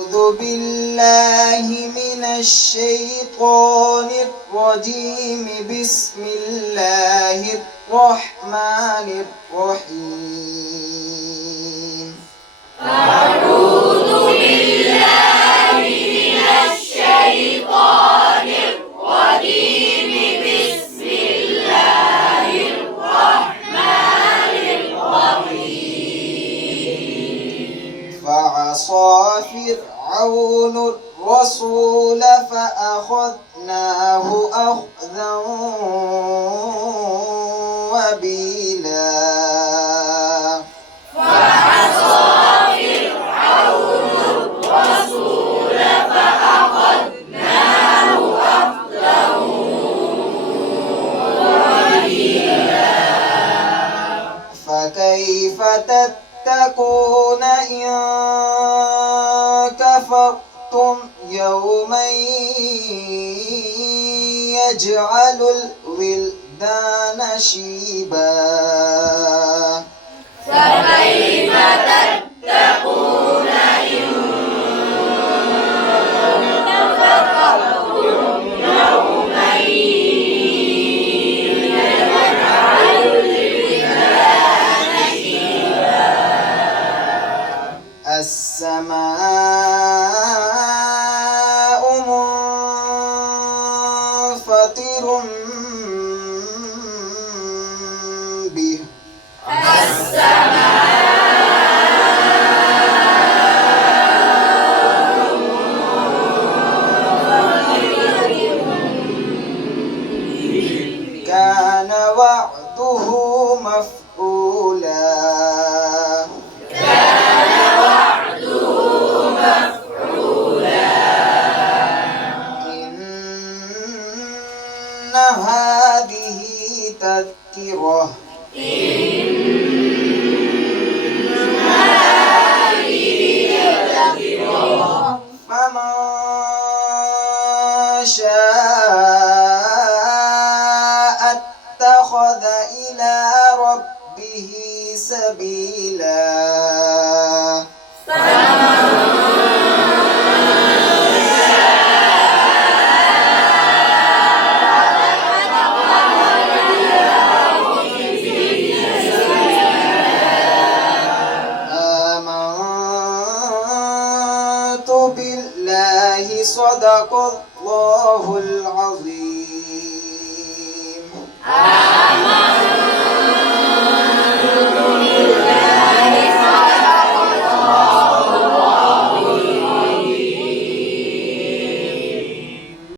أعوذ بالله من الشيطان الرجيم. بسم الله الرحمن الرحيم. أعوذ بالله من الشيطان الرجيم. بسم الله الرحمن الرحيم. فعصى فرعون الرسول فأخذناه أخذا وبيلا. فعصى فرعون الرسول فأخذناه أخذا وبيلا. فكيف تتقون إن كفرتم يوما يجعل الولدان شيبا. فكيف تتقون إن كفرتم يوما يجعل الولدان شيبا. السماء منفطر به. كان وعده مفعولا. كان وعده مفعولا. إن هذه تذكرة. فمن شاء اتخذ إلى ربه سبيلا. آمنت بالله صدق الله العظيم.